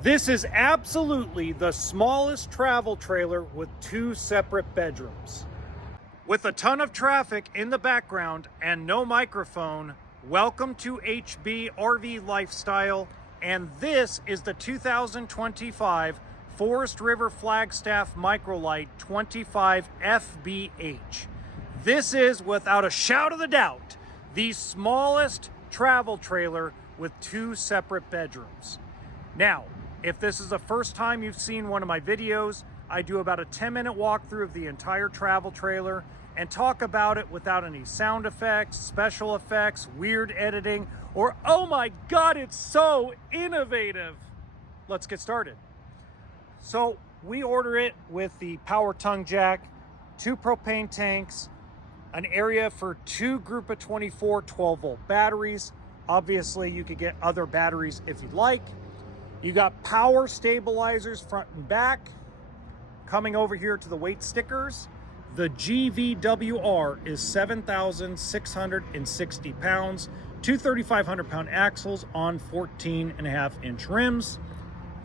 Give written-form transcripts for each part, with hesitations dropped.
This is absolutely the smallest travel trailer with 2 separate bedrooms. With a ton of traffic in the background and no microphone, welcome to HB RV Lifestyle, and this is the 2025 Forest River Flagstaff Microlite 25 FBH. This is, without a shout of a doubt, the smallest travel trailer with 2 separate bedrooms. Now, if this is the first time you've seen one of my videos, I do about a 10-minute walkthrough of the entire travel trailer and talk about it without any sound effects, special effects, weird editing, or oh my God, it's so innovative. Let's get started. So we order it with the power tongue jack, 2 propane tanks, an area for 2 group of 24 12-volt batteries. Obviously, you could get other batteries if you'd like. You got power stabilizers front and back. Coming over here to the weight stickers, the GVWR is 7,660 pounds, 2 3,500-pound axles on 14.5-inch rims.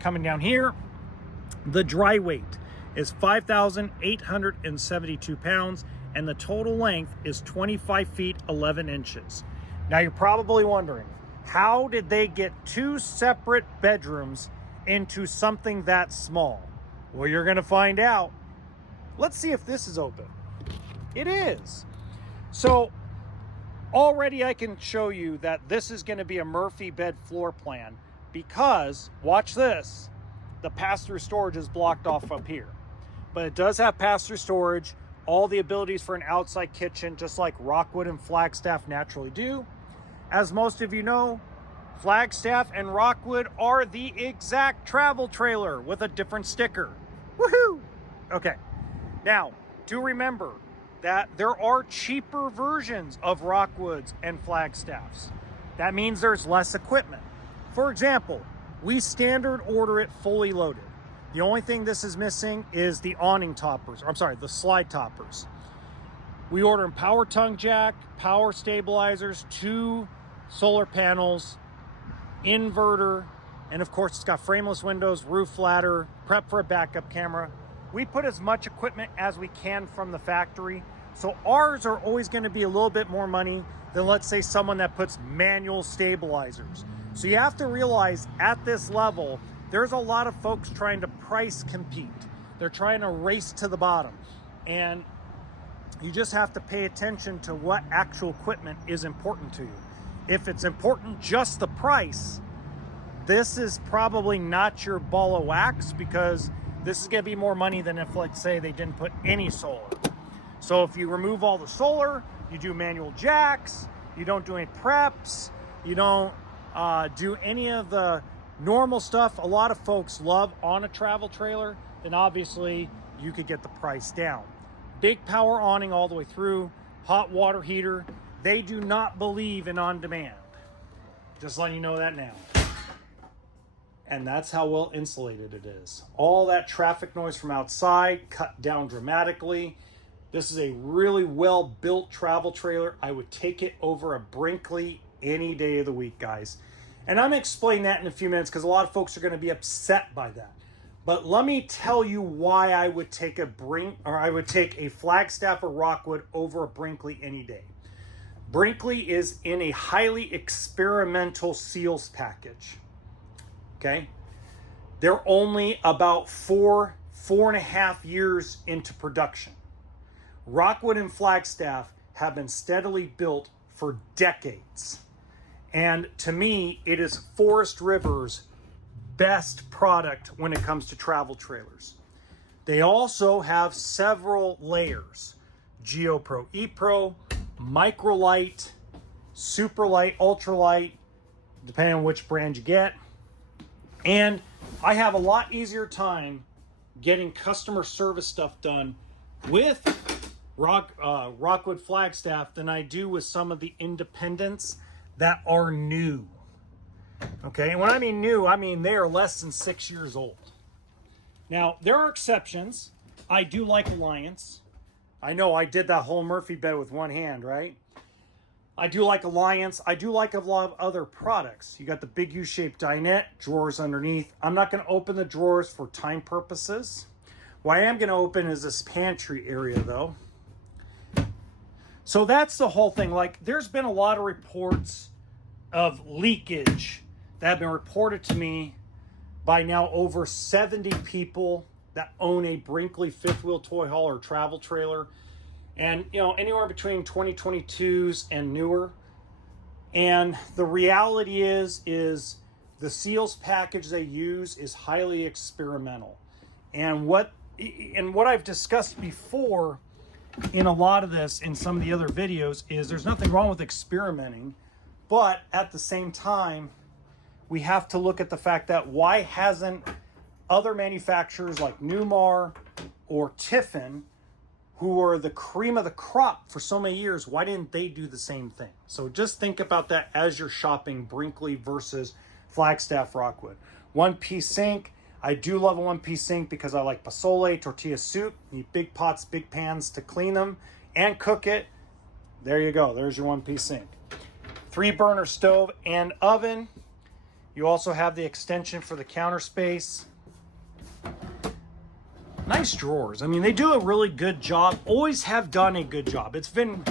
Coming down here, the dry weight is 5,872 pounds, and the total length is 25 feet 11 inches. Now you're probably wondering, how did they get 2 separate bedrooms into something that small? Well, you're going to find out. Let's see if this is open. It is. So already I can show you that this is going to be a Murphy bed floor plan because, watch this, the pass-through storage is blocked off up here. But it does have pass-through storage, all the abilities for an outside kitchen, just like Rockwood and Flagstaff naturally do. As most of you know, Flagstaff and Rockwood are the exact travel trailer with a different sticker. Woohoo! Okay, now do remember that there are cheaper versions of Rockwoods and Flagstaffs. That means there's less equipment. For example, we standard order it fully loaded. The only thing this is missing is the awning toppers, or I'm sorry, the slide toppers. We order them power tongue jack, power stabilizers, 2 solar panels, inverter, and of course it's got frameless windows, roof ladder, prep for a backup camera. We put as much equipment as we can from the factory, so ours are always going to be a little bit more money than, let's say, someone that puts manual stabilizers. So you have to realize at this level, there's a lot of folks trying to price compete. They're trying to race to the bottom, and you just have to pay attention to what actual equipment is important to you. If it's important just the price, this is probably not your ball of wax, because this is going to be more money than if, let's say, they didn't put any solar. So if you remove all the solar, you do manual jacks, you don't do any preps, you don't do any of the normal stuff a lot of folks love on a travel trailer, then obviously you could get the price down. Big power awning all the way through, hot water heater. They do not believe in on demand. Just letting you know that now. And that's how well insulated it is. All that traffic noise from outside cut down dramatically. This is a really well built travel trailer. I would take it over a Brinkley any day of the week, guys. And I'm going to explain that in a few minutes because a lot of folks are going to be upset by that. But let me tell you why I would take a Flagstaff or Rockwood over a Brinkley any day. Brinkley is in a highly experimental seals package. Okay? They're only about 4.5 years into production. Rockwood and Flagstaff have been steadily built for decades. And to me, it is Forest River's best product when it comes to travel trailers. They also have several layers: GeoPro, ePro, Microlite, Superlite, Ultralight, depending on which brand you get. And I have a lot easier time getting customer service stuff done with Rockwood Flagstaff than I do with some of the independents that are new. Okay, and when I mean new, I mean they are less than 6 years old. Now, there are exceptions. I do like Alliance. I know I did that whole Murphy bed with one hand, right? I do like Alliance. I do like a lot of other products. You got the big U-shaped dinette, drawers underneath. I'm not going to open the drawers for time purposes. What I am going to open is this pantry area though. So that's the whole thing. Like, there's been a lot of reports of leakage that have been reported to me by now over 70 people that own a Brinkley fifth wheel toy haul or travel trailer. And, you know, anywhere between 2022s and newer. And the reality is the seals package they use is highly experimental. And what I've discussed before in a lot of this, in some of the other videos, is there's nothing wrong with experimenting, but at the same time, we have to look at the fact that why hasn't other manufacturers like Newmar or Tiffin, who were the cream of the crop for so many years, why didn't they do the same thing? So just think about that as you're shopping Brinkley versus Flagstaff Rockwood. One-piece sink. I do love a one-piece sink because I like pozole, tortilla soup. You need big pots, big pans to clean them and cook it. There you go. There's your one-piece sink. 3-burner stove and oven. You also have the extension for the counter space. Nice drawers. I mean, they do a really good job. Always have done a good job. It's been,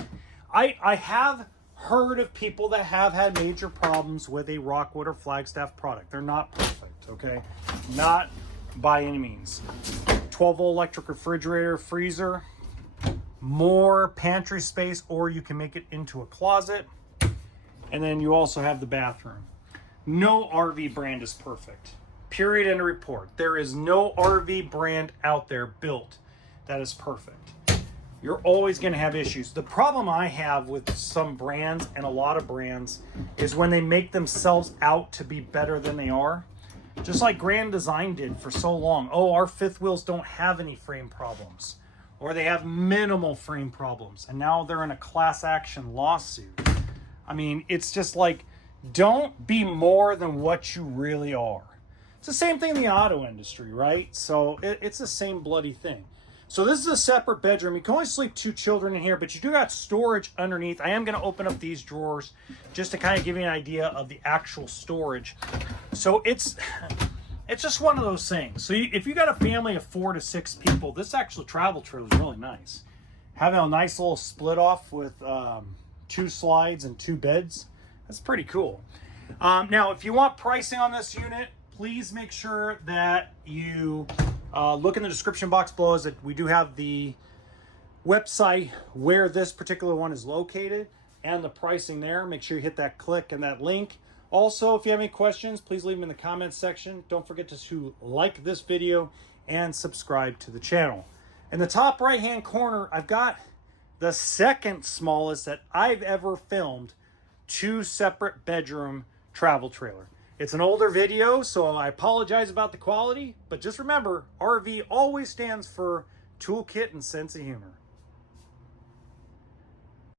I have heard of people that have had major problems with a Rockwood or Flagstaff product. They're not perfect, okay? Not by any means. 12-volt electric refrigerator, freezer, more pantry space, or you can make it into a closet. And then you also have the bathroom. No RV brand is perfect. Period, end of report. There is no RV brand out there built that is perfect. You're always going to have issues. The problem I have with some brands and a lot of brands is when they make themselves out to be better than they are. Just like Grand Design did for so long. Oh, our fifth wheels don't have any frame problems. Or they have minimal frame problems. And now they're in a class action lawsuit. I mean, it's just like, don't be more than what you really are. It's the same thing in the auto industry, right? So it's the same bloody thing. So this is a separate bedroom. You can only sleep 2 children in here, but you do got storage underneath. I am going to open up these drawers just to kind of give you an idea of the actual storage. So it's just one of those things. So if you got a family of 4 to 6 people, this actual travel trailer is really nice. Having a nice little split off with 2 slides and 2 beds, that's pretty cool. Now, if you want pricing on this unit, please make sure that you look in the description box below, as that we do have the website where this particular one is located and the pricing there. Make sure you hit that click and that link. Also, if you have any questions, please leave them in the comments section. Don't forget to like this video and subscribe to the channel. In the top right hand corner, I've got the second smallest that I've ever filmed 2 separate bedroom travel trailer. It's an older video, so I apologize about the quality, but just remember, RV always stands for toolkit and sense of humor.